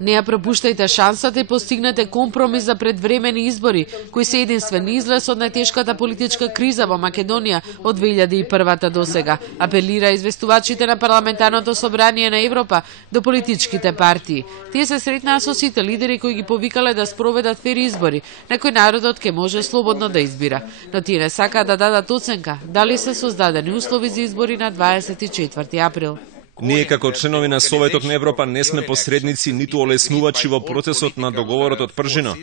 Не ја пропуштајте шансата и постигнете компромис за предвремени избори, кои се единствен излез од најтешката политичка криза во Македонија од 2001 до сега, апелира известувачите на Парламентарното собрание на Европа до политичките партии. Тие се сретнаа со сите лидери кои ги повикале да спроведат фер избори, на кои народот ќе може слободно да избира. Но тие не сакаат да дадат оценка дали се создадени услови за избори на 24 април. Ние како членови на Советот на Европа не сме посредници ниту олеснувачи во процесот на договорот од Пржино,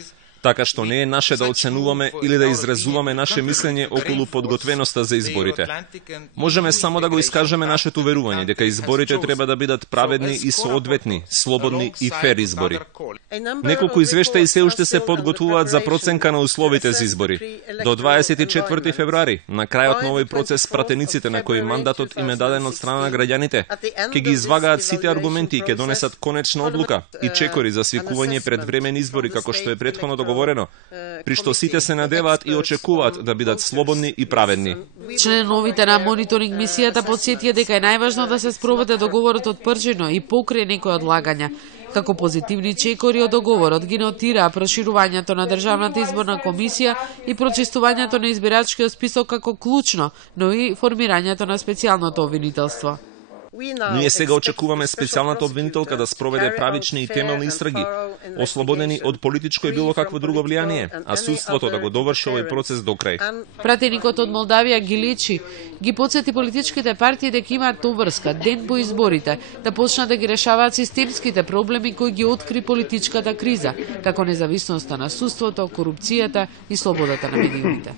така што не е наше да оценуваме или да изразуваме наше мислење околу подготвеноста за изборите. Можеме само да го искажеме нашето верување дека изборите треба да бидат праведни и соодветни, слободни и фер избори. Неколку извештаи се уште се подготвуваат за проценка на условите за избори. До 24 февруари, на крајот на овој процес, пратениците на кои мандатот им е даден од страна на граѓаните, ќе ги извагаат сите аргументи и ќе донесат конечна одлука и чекори за свикување предвремени избори како што е претходно договорено, при што сите се надеваат и очекуваат да бидат слободни и праведни. Членовите на мониторинг мисијата потсетија дека е најважно да се спроведе договорот од Пржино и покрај некои одлагања. Како позитивни чекори од договорот ги нотираа проширувањето на Државната изборна комисија и прочистувањето на избирачкиот список како клучно, но и формирањето на специјалното обвинителство. Ние сега очекуваме специјалната обвинителка да спроведе правични и темелни истраги, ослободени од политичко и било какво друго влијание, а судството да го доврши овој процес до крај. Пратеникот од Молдавија Гиличи ги потсети политичките партии дека имаат обврска ден по изборите да почнат да ги решаваат системските проблеми кои ги откри политичката криза, како независноста на судството, корупцијата и слободата на медиумите.